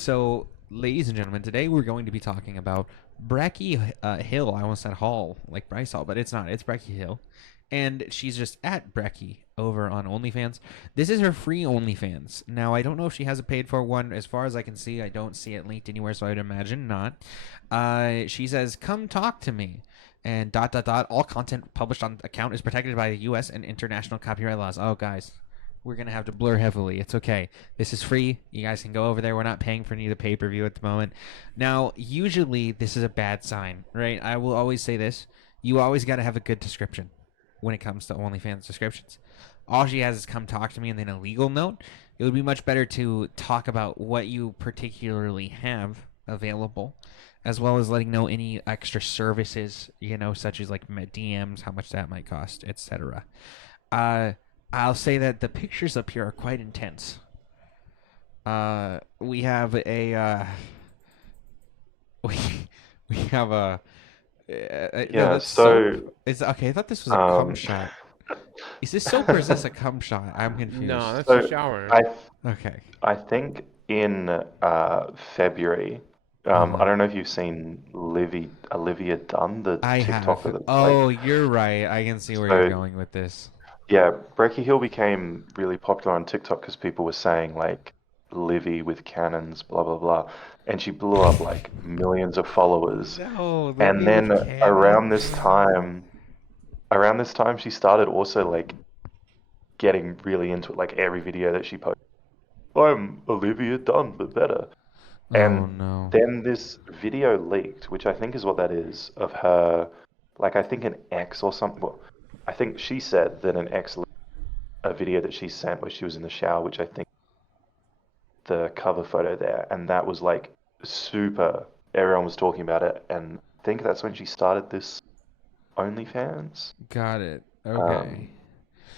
So, ladies and gentlemen, today we're going to be talking about Breckie Hill. I almost said Hall, like Bryce Hall, but it's not. It's Breckie Hill. And she's just at Breckie over on OnlyFans. This is her free OnlyFans. Now, I don't know if she has a paid for one. As far as I can see, I don't see it linked anywhere, so I'd imagine not. She says, "Come talk to me." And dot dot dot. All content published on account is protected by the U.S. and international copyright laws. Oh, guys, we're gonna have to blur heavily. It's okay. This is free. You guys can go over there. We're not paying for any of the pay-per-view at the moment. Now, usually this is a bad sign, right? I will always say this. You always got to have a good description when it comes to OnlyFans descriptions. All she has is "come talk to me" and then a legal note. It would be much better to talk about what you particularly have available, as well as letting know any extra services, such as like DMs, how much that might cost, etc. I'll say that the pictures up here are quite intense. We have a we have a no, Yeah, that's soap. so It's okay. I thought this was a cum shot. Is this soap or is this a cum shot? I'm confused. No, that's a so shower. Okay. I think in February, I don't know if you've seen Olivia Dunne, the I TikToker have. that's Oh, you're right. I can see where you're so going with this. yeah, Breckie Hill became really popular on TikTok because people were saying like Livvy with cannons, blah blah blah, and she blew up like millions of followers. No, the And with then cannons. around this time, she started also like getting really into it, like every video that she posted. I'm Olivia Dunne, but better. Oh And no. then this video leaked, which I think is what that is, of her, like I think an ex or something. Well, I think she said that an ex leaked a video that she sent where she was in the shower, which I think the cover photo there, and that was like super. Everyone was talking about it, and I think that's when she started this OnlyFans. Got it. Um, Okay.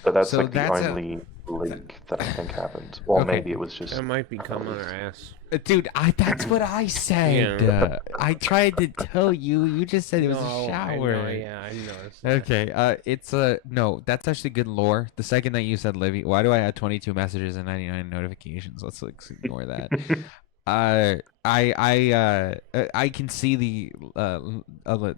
but that's So like the that's a only leak that I think happened, or okay. maybe it was just That might be a cum on leak. her ass. Dude, that's what I said. Yeah. I tried to tell you. You just said it was a No, I know, shower. yeah, I noticed that. Okay. It's no. That's actually good lore. The second that you said Livy, why do I have 22 messages and 99 notifications? Let's ignore that. I can see the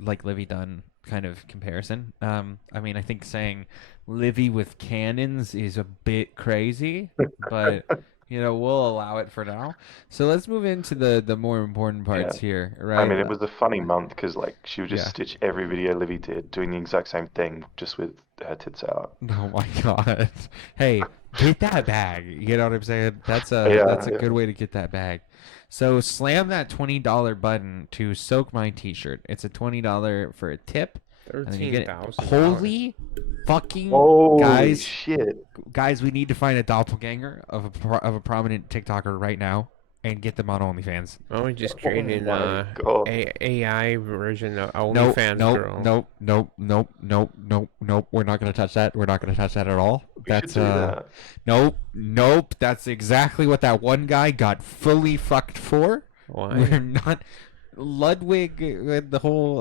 like Livvy Dunne kind of comparison. I mean, I think saying Livy with cannons is a bit crazy, but we'll allow it for now. So let's move into the more important Yeah. parts here, I right? mean, it was a funny month because like she would just Yeah. stitch every video Livy did, doing the exact same thing, just with her tits out. Oh my God. Hey, get that bag. You know what I'm saying? That's a Yeah, yeah. good way to get that bag. So slam that $20 button to soak my t-shirt. It's a $20 for a tip. And then you get it. $13,000. Holy fucking Holy shit. guys, we need to find a doppelganger of a prominent TikToker right now and get them on OnlyFans. Oh, we just Oh created my God. AI version of Nope, OnlyFans nope, girl. nope, nope, nope, nope, nope, nope. We're not gonna touch that. We're not gonna touch that at all. We should do that. Nope, nope. That's exactly what that one guy got fully fucked for. Why? We're not. Ludwig,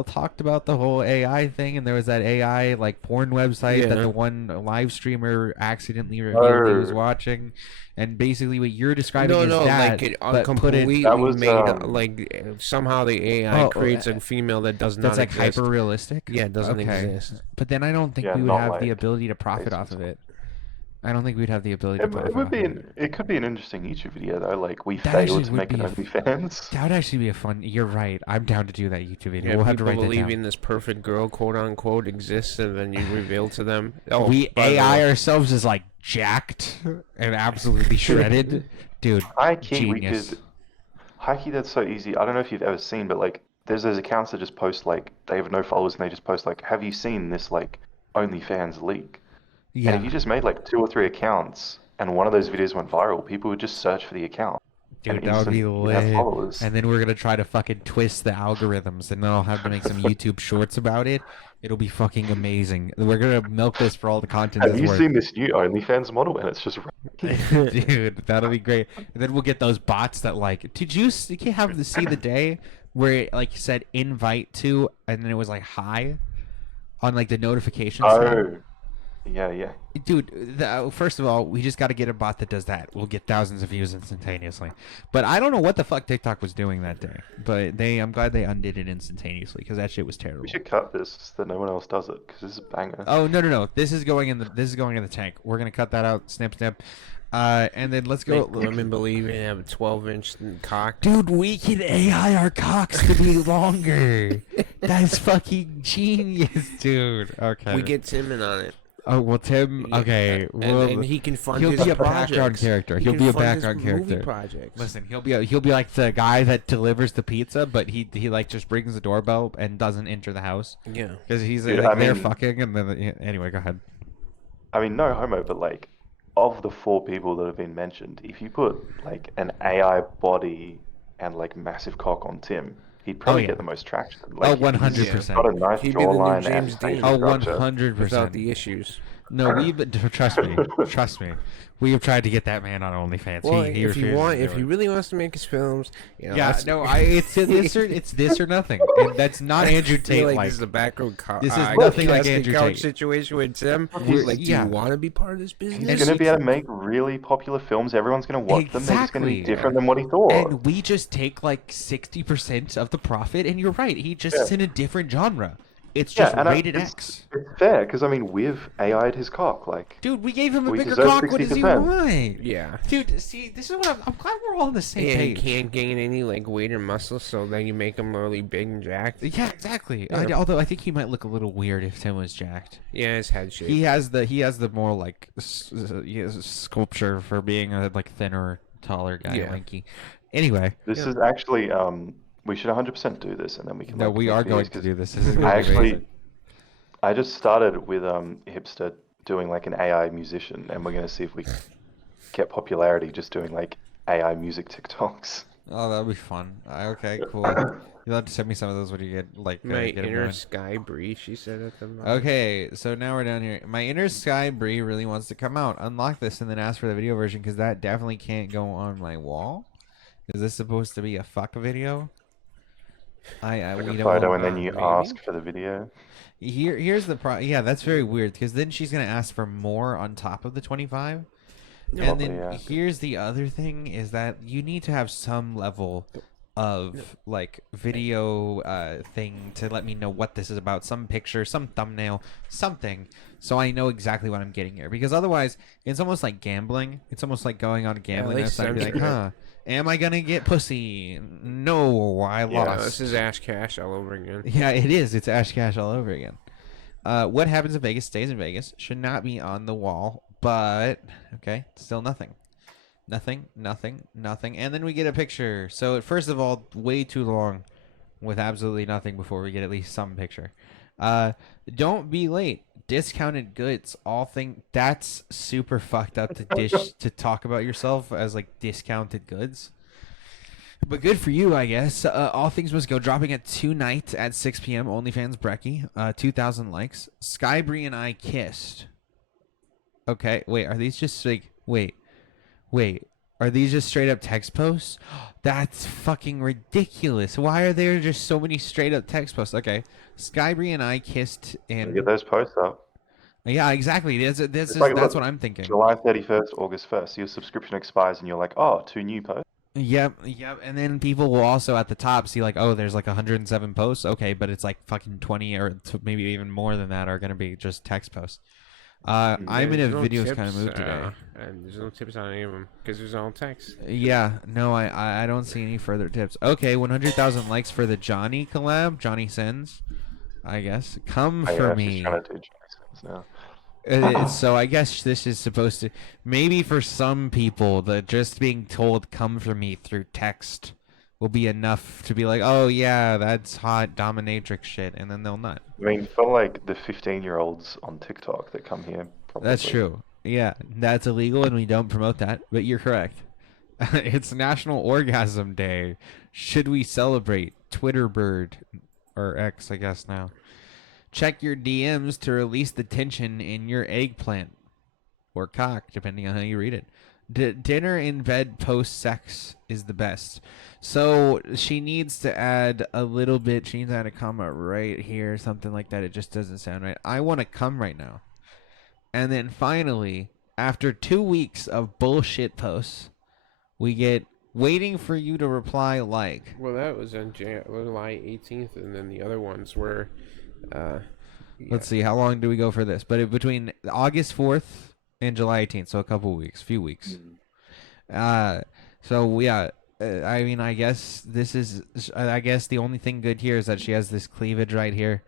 talked about the whole AI thing, and there was that AI like porn website that Yeah. the one live streamer accidentally revealed he was Oh, watching, and basically what you're describing No, is no, that, like it but put it completely that was made somehow the AI oh, creates a female that does that's not like exist. hyper realistic. Yeah, it doesn't Okay, exist. but then I don't think yeah, we would not have the like ability to profit off of it. I don't think we'd have the ability to it profit would off be of it. it could be an interesting YouTube video though. Like we That actually failed to would make an be OnlyFans. that would actually be a fun. You're right. I'm down to do that YouTube video. Yeah, We'll have to people write that down. believing this perfect girl, quote unquote, exists, and then you reveal to them. Oh, We by the AI way, ourselves is like jacked and absolutely shredded, dude. High key, we Genius. could. High key, that's so easy. I don't know if you've ever seen, but like, there's those accounts that just post like they have no followers and they just post like, "Have you seen this like OnlyFans leak?" And if Yeah, you just made like 2 or 3 accounts and one of those videos went viral, people would just search for the account and dude, that would be you'd have lit. followers. And then we're gonna try to fucking twist the algorithms, and then I'll have to make some YouTube shorts about it. It'll be fucking amazing. We're gonna milk this for all the content Have it's you worth. seen this new OnlyFans model? And it's just Dude, that'll be great. And then we'll get those bots that like, did you have to see the day where it like said invite to, and then it was like hi on like the notifications thing? oh Yeah. Dude, first of all, we just got to get a bot that does that. We'll get thousands of views instantaneously. But I don't know what the fuck TikTok was doing that day. But I'm glad they undid it instantaneously because that shit was terrible. We should cut this so that no one else does it because this is a banger. Oh no! This is going in the tank. We're gonna cut that out. Snip. And then let's go. Make women believe they have a 12-inch cock. Dude, we can AI our cocks to be longer. That's fucking genius, dude. Okay. We get Tim in on it. Oh well, Tim. Okay, and he can fund he'll his be a projects. background character. He He'll can be a fund his background movie character. projects. Listen, he'll be like the guy that delivers the pizza, but he like just rings the doorbell and doesn't enter the house. Yeah, because he's Dude, like, I they're mean- fucking, and then anyway, go ahead. I mean, no homo, but like, of the 4 people that have been mentioned, if you put like an AI body and like massive cock on Tim, he'd probably yeah. get the most traction. Oh, Like, 100%. He's got a nice He'd be the new jawline James and Dean. facial Oh, structure. 100%. without the issues. No, trust me. Trust me. We have tried to get that man on OnlyFans. Well, he if refuses to if do he it. really wants to make his films, you know, Yeah, that's- no, it's this or nothing. And that's not Andrew I feel Tate. like this is a backroom This is nothing like casting Andrew couch Tate. situation with Tim. We're- Like, do yeah. you want to be part of this business? He's going to be able to make really popular films. Everyone's going to watch them. They're just going to be Exactly. different than what he thought. And we just take like 60% of the profit, and you're right. He just is in a different genre. It's just and rated it's, X. It's fair because I mean we've AI'd his cock. Like, Dude, we gave him a we bigger deserve cock. What does he 60%. want? Yeah. Dude, see, this is what I'm glad we're all on the same And he page. can't gain any like weight or muscle, so then you make him really big and jacked. Yeah, exactly. Yeah. Although I think he might look a little weird if Tim was jacked. Yeah, his head shape. He has the more like sculpture for being a like thinner, taller guy, Yeah. lanky. Anyway, this is actually we should 100% do this, and then we can. no, like, we make are videos, going to 'cause do this. This is I gonna be actually, amazing. I just started with hipster doing like an AI musician, and we're gonna see if we can get popularity just doing like AI music TikToks. Oh, that'll be fun. Okay, cool. You'll have to send me some of those when you get like My get 'em inner going. sky Bree, she said at the moment. Okay, so now we're down here. My inner sky Bree really wants to come out. Unlock this and then ask for the video version because that definitely can't go on my wall. Is this supposed to be a fuck video? Like we a don't photo, want and then that. you maybe? ask for the video. Here's the yeah, that's very weird because then she's gonna ask for more on top of the 25. And Probably, then yeah. here's the other thing is that you need to have some level of like video thing to let me know what this is about, some picture, some thumbnail, something, so I know exactly what I'm getting here, because otherwise it's almost like gambling. It's almost like going on a gambling they website and be like, censor it. huh, am I gonna get pussy? No, I Yeah, lost. This is Ash Cash all over again. Yeah, it is. It's Ash Cash all over again. What happens in Vegas stays in Vegas. Should not be on the wall, but okay, still nothing. Nothing. And then we get a picture. So, first of all, way too long with absolutely nothing before we get at least some picture. Don't be late. Discounted goods. That's super fucked up to talk about yourself as like discounted goods. But good for you, I guess. All things must go. Dropping at tonight at 6 p.m. OnlyFans Breckie. 2,000 likes. Skybree and I kissed. Okay, wait. Are these just like... Wait. Are these just straight up text posts? That's fucking ridiculous. Why are there just so many straight up text posts? Okay. Skybree and I kissed and... Get those posts up. Yeah, exactly. That's like, what look, I'm thinking. July 31st, August 1st. Your subscription expires, and you're like, oh, 2 new posts. Yep. And then people will also at the top see like, oh, there's like 107 posts. Okay, but it's like fucking 20 or maybe even more than that are going to be just text posts. I'm in a There's no videos tips, kind of mood today. And there's no tips on any of them because it's all text. Yeah, no, I don't see any further tips. Okay, 100,000 likes for the Johnny collab. Johnny Sins, I guess. Come Oh, for yeah, me. she's trying to do Jason's now. So I guess this is supposed to, maybe for some people, that just being told "come for me" through text will be enough to be like, oh yeah, that's hot dominatrix shit, and then they'll nut. I mean, for like the 15-year-olds on TikTok that come here, probably. That's true. Yeah, that's illegal, and we don't promote that. But you're correct. It's National Orgasm Day. Should we celebrate? Twitter bird, or X, I guess now. Check your DMs to release the tension in your eggplant or cock, depending on how you read it. Dinner in bed post sex is the best. So she needs to add a little bit. She needs to add a comma right here, something like that. It just doesn't sound right. I want to come right now. And then finally, after 2 weeks of bullshit posts, we get waiting for you to reply like. Well, that was on July 18th, and then the other ones were. Yeah. Let's see, how long do we go for this? But between August 4th and July 18th, so a couple weeks, few weeks. So yeah, I mean, I guess this is. I guess the only thing good here is that she has this cleavage right here,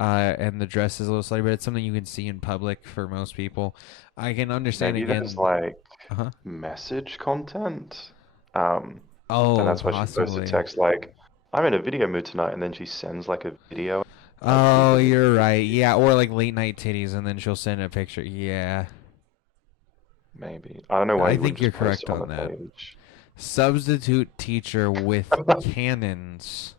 and the dress is a little slightly, but it's something you can see in public for most people. I can understand Maybe again. there's like Uh-huh. message content. And Oh, that's why she possibly. posted text like, "I'm in a video mood tonight," and then she sends like a video. Oh, you're right. Yeah, or like late night titties, and then she'll send a picture. Yeah, Maybe. I don't know why I you think wouldn't you're just post correct it on on the that. page. Substitute teacher with cannons.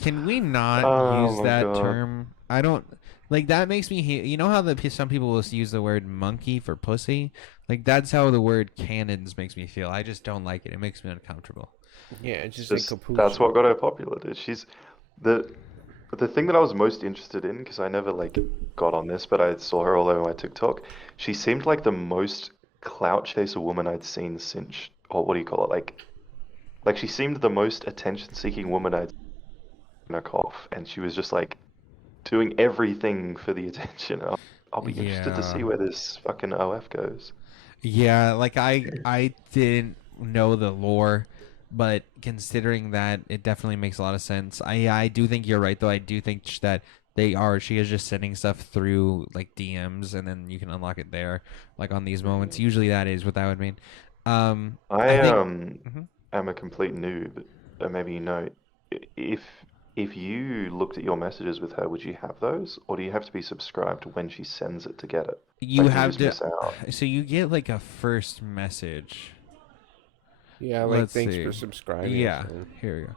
Can we not Oh use my that god. term? I don't like that. Makes me. You know how some people will use the word monkey for pussy. Like that's how the word cannons makes me feel. I just don't like it. It makes me uncomfortable. Yeah, it's It's just like just capuchin. that's what got her popular, dude. She's the the thing that I was most interested in, because I never like got on this, but I saw her all over my TikTok. She seemed like the most clout chaser woman I'd seen since, or what do you call it? Like she seemed the most attention-seeking woman I'd seen her cough, and she was just like doing everything for the attention. I'll be interested to Yeah. see where this fucking OF goes. Yeah, like I didn't know the lore, but considering that, it definitely makes a lot of sense. I do think you're right though. I do think that she is just sending stuff through like DMs and then you can unlock it there, like on these moments. Mm. Usually that is what that would mean. I I think. Mhm. am a complete noob, maybe you know, if if you looked at your messages with her, would you have those, or do you have to be subscribed when she sends it to get it? You Like, do you have just to. miss out? So you get like a first message. Yeah, like Let's thanks see. for subscribing. Yeah, here we go.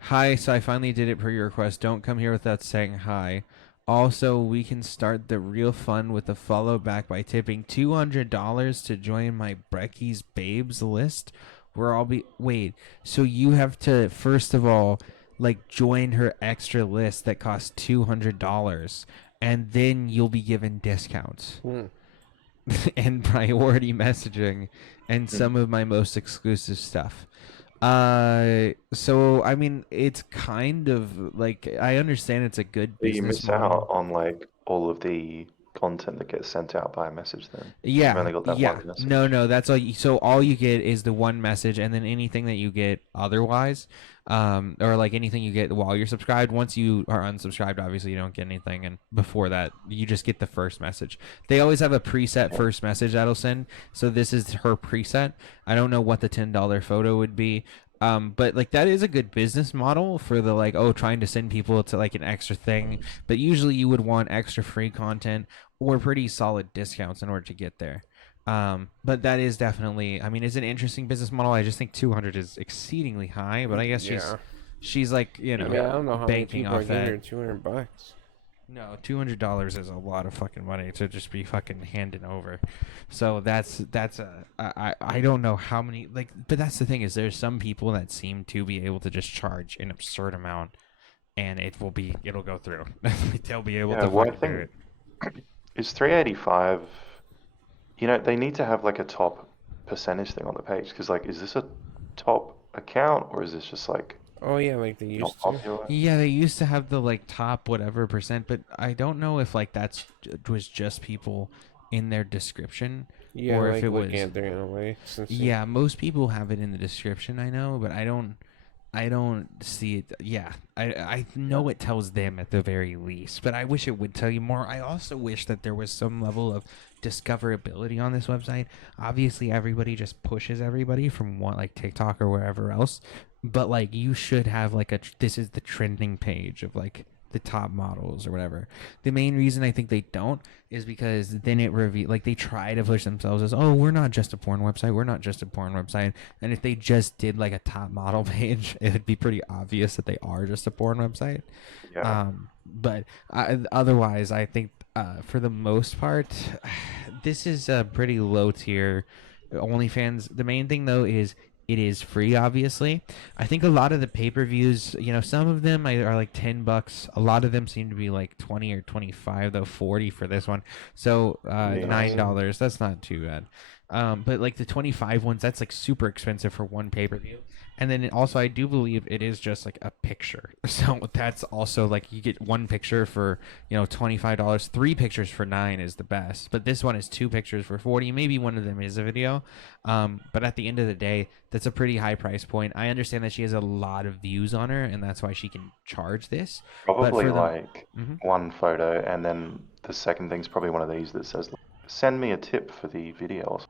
Hi, so I finally did it per your request. Don't come here without saying hi. Also, we can start the real fun with a follow back by tipping $200 to join my Breckie's Babes list, where I'll be. Wait, so you have to, first of all, like, join her extra list that costs $200, and then you'll be given discounts Hmm. and priority messaging and Mm. some of my most exclusive stuff. So I mean, it's kind of like I understand it's a good But you business miss out model. on like all of the content that gets sent out by message then, because you've Yeah, only got that yeah. one No, message. no, that's all. So all you get is the one message, and then anything that you get otherwise, or like anything you get while you're subscribed. Once you are unsubscribed, obviously you don't get anything, and before that, you just get the first message. They always have a preset Yeah. first message that'll send. So this is her preset. I don't know what the $10 photo would be. But like that is a good business model for the like, oh, trying to send people to like an extra thing. But usually you would want extra free content or pretty solid discounts in order to get there. But that is definitely, I mean, it's an interesting business model. I just think 200 is exceedingly high, but I guess Yeah. she's like, I mean, I don't know how many banking people are off getting that. her $200. No, $200 is a lot of fucking money to just be fucking handing over. So I don't know how many like, but that's the thing is there's some people that seem to be able to just charge an absurd amount, and it'll go through. They'll be able Yeah, to well, I fucking do think it. it's 385. You know, they need to have like a top percentage thing on the page, because like, is this a top account or is this just like Oh yeah, like they not used to. popular? Yeah, they used to have the like top whatever percent, but I don't know if like was just people in their description Yeah, or if like it looking was. at their analytics and see. Yeah, most people have it in the description, I know, but I don't see it. Yeah, I Yeah. know it tells them at the very least, but I wish it would tell you more. I also wish that there was some level of discoverability on this website. Obviously, everybody just pushes everybody from one like TikTok or wherever else, but like you should have like this is the trending page of like the top models or whatever. The main reason I think they don't is because then it reveal like they try to push themselves as, oh, we're not just a porn website, we're not just a porn website. And if they just did like a top model page, it would be pretty obvious that they are just a porn website. Yeah. But otherwise, I think for the most part, this is a pretty low tier OnlyFans. The main thing though is it is free, obviously. I think a lot of the pay-per-views, you know, some of them are like $10. A lot of them seem to be like 20 or 25, though 40 for this one. So $9. That's not too bad. But like the 25 ones, that's like super expensive for one pay-per-view. And then also, I do believe it is just like a picture. So that's also like you get one picture for, you know, $25. 3 pictures for $9 is the best. But this one is 2 pictures for 40. Maybe one of them is a video. But at the end of the day, that's a pretty high price point. I understand that she has a lot of views on her, and that's why she can charge this. Probably for the- like one photo, and then the second thing's probably one of these that says, "Send me a tip for the video."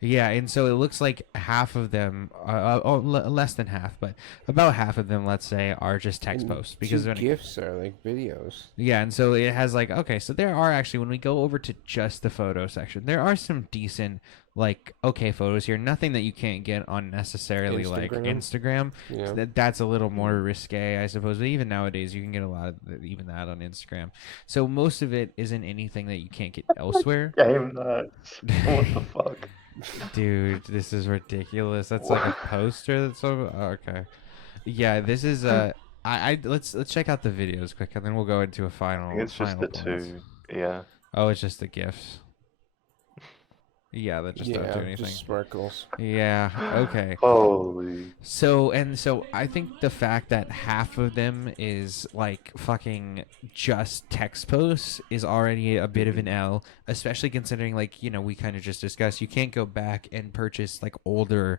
Yeah, and so it looks like half of them, less than half, but about half of them, let's say, are just text posts because Two gifts are like videos. Yeah, and so it has like, okay, so there are actually, when we go over to just the photo section, there are some decent like okay photos here. Nothing that you can't get on necessarily like Instagram. Yeah. That's a little more risque, I suppose. But even nowadays, you can get a lot of even that on Instagram. So most of it isn't anything that you can't get elsewhere. Game that. What the fuck? Dude, this is ridiculous. That's like a poster. That's so okay. Yeah, this is let's check out the videos quick, and then we'll go into a final. I think it's just the thoughts. 2. Yeah. Oh, it's just the gifs. Yeah, that just don't do anything. Just sparkles. Yeah. Okay. Holy. So I think the fact that half of them is like fucking just text posts is already a bit of an L, especially considering, like, you know, we kind of just discussed, you can't go back and purchase like older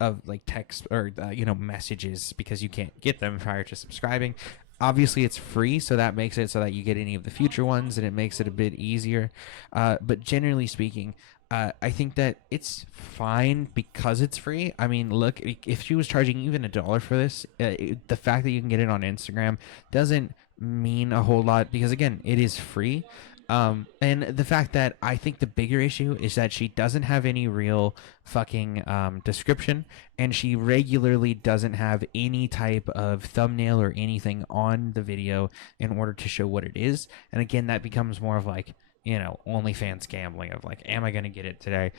of like text or you know, messages because you can't get them prior to subscribing. Obviously, it's free, so that makes it so that you get any of the future ones, and it makes it a bit easier. But generally speaking, I think that it's fine because it's free. I mean, look, if she was charging even $1 for this, the fact that you can get it on Instagram doesn't mean a whole lot because, again, it is free. And the fact that I think the bigger issue is that she doesn't have any real fucking description, and she regularly doesn't have any type of thumbnail or anything on the video in order to show what it is. And again, that becomes more of like, you know, OnlyFans gambling of like, am I going to get it today?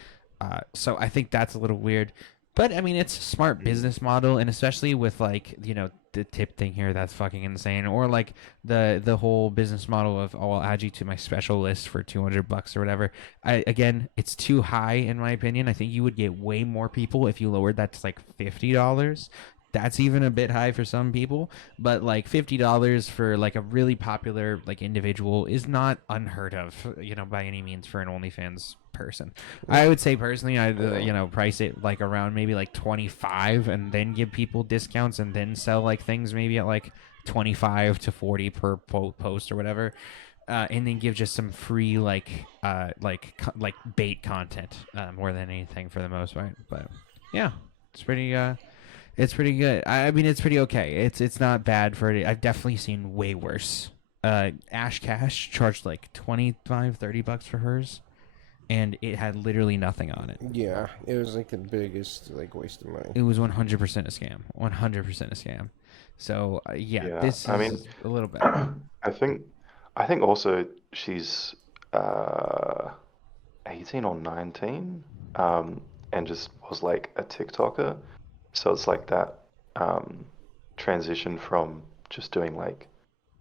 So I think that's a little weird. But, I mean, it's a smart business model, and especially with, like, you know, the tip thing here, that's fucking insane. Or, like, the whole business model of, oh, I'll add you to my special list for $200 or whatever. Again, it's too high, in my opinion. I think you would get way more people if you lowered that to, like, $50. That's even a bit high for some people, but like $50 for like a really popular like individual is not unheard of, you know, by any means for an OnlyFans person. I would say personally, I'd you know, price it like around maybe like 25, and then give people discounts, and then sell like things maybe at like 25 to 40 per post or whatever, and then give just some free like bait content more than anything for the most part. But yeah, it's pretty. It's pretty good. I mean, it's pretty okay. It's not bad for it. I've definitely seen way worse. Ash Cash charged like $25-$30 for hers, and it had literally nothing on it. Yeah, it was like the biggest like waste of money. It was 100% a scam. 100% a scam. So yeah, this is, I mean, a little better. I think also she's 18 or 19, and just was like a TikToker. So it's like that transition from just doing like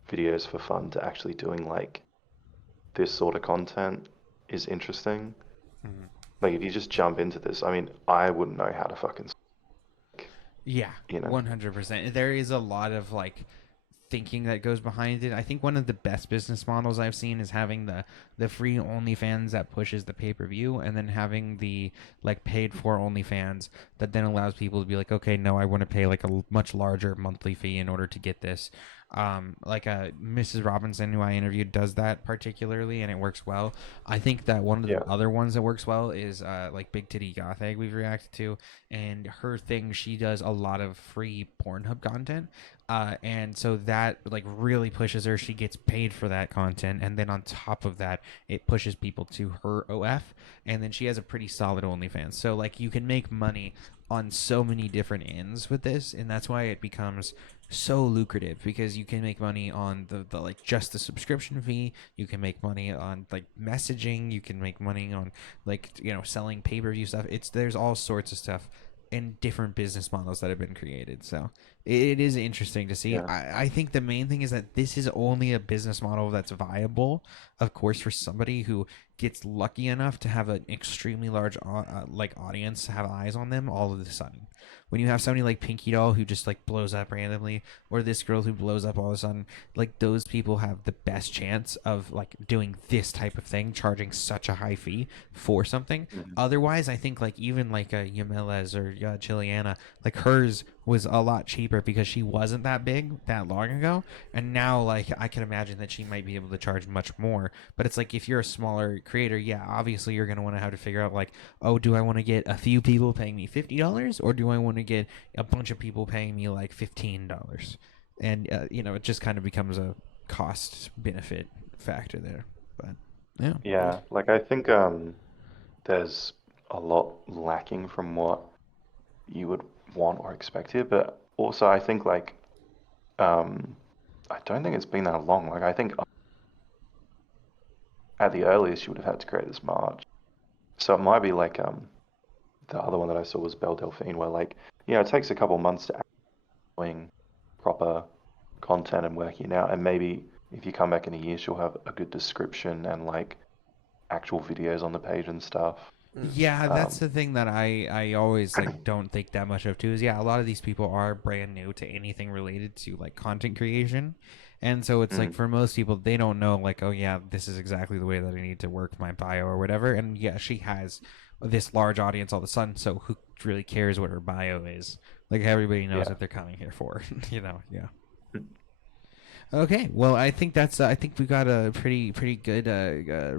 videos for fun to actually doing like this sort of content is interesting. Mm-hmm. Like if you just jump into this, I mean, I wouldn't know how to fucking. Yeah, you know, 100%. There is a lot of like thinking that goes behind it. I think one of the best business models I've seen is having the free OnlyFans that pushes the pay-per-view, and then having the like paid for OnlyFans that then allows people to be like, okay, no, I want to pay like a much larger monthly fee in order to get this. Like Mrs. Robinson, who I interviewed, does that particularly, and it works well. I think that one of the other ones that works well is like Big Titty Goth Egg we've reacted to, and her thing, she does a lot of free Pornhub content. And so that like really pushes her. She gets paid for that content, and then on top of that, it pushes people to her OF, and then she has a pretty solid OnlyFans. So like you can make money on so many different ends with this, and that's why it becomes so lucrative, because you can make money on the like just the subscription fee, you can make money on like messaging, you can make money on like, you know, selling pay-per-view stuff. There's all sorts of stuff and different business models that have been created. So it is interesting to see. Yeah. I think the main thing is that this is only a business model that's viable, of course, for somebody who gets lucky enough to have an extremely large like audience have eyes on them all of a sudden. When you have somebody like Pinky Doll who just like blows up randomly, or this girl who blows up all of a sudden, like those people have the best chance of like doing this type of thing, charging such a high fee for something. Otherwise, I think like even like a Yamelas or Chiliana, like hers was a lot cheaper because she wasn't that big that long ago, and now like I can imagine that she might be able to charge much more. But it's like if you're a smaller creator, yeah, obviously you're gonna want to have to figure out like, oh, do I want to get a few people paying me $50, or do I want to get a bunch of people paying me like $15? And you know, it just kind of becomes a cost benefit factor there. But yeah, Yeah, like I think there's a lot lacking from what you would want or expect here, but also I think like I don't think it's been that long. Like I think at the earliest you would have had to create this March, so it might be like the other one that I saw was Belle Delphine, where like it takes a couple months to doing proper content and working it out, and maybe if you come back in a year, she'll have a good description and like actual videos on the page and stuff. yeah, that's the thing that I always like don't think that much of too. Is a lot of these people are brand new to anything related to like content creation, and so it's like for most people they don't know like, oh yeah, this is exactly the way that I need to work my bio or whatever. And yeah, she has this large audience all of a sudden, so who really cares what her bio is? Like everybody knows what they're coming here for, Yeah. Okay, well, I think I think we got a pretty good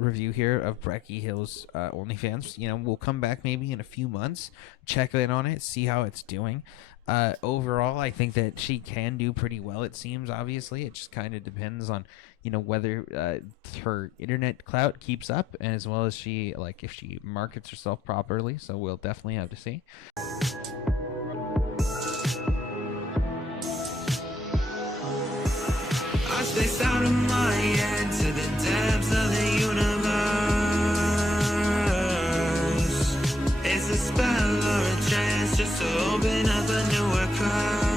review here of Breckie Hill's OnlyFans. We'll come back maybe in a few months, check in on it, see how it's doing. Overall, I think that she can do pretty well. It seems, obviously, it just kind of depends on whether her internet clout keeps up, and as well as she if she markets herself properly. So we'll definitely have to see. Spaced out of my head to the depths of the universe. It's a spell or a chance just to open up a newer card.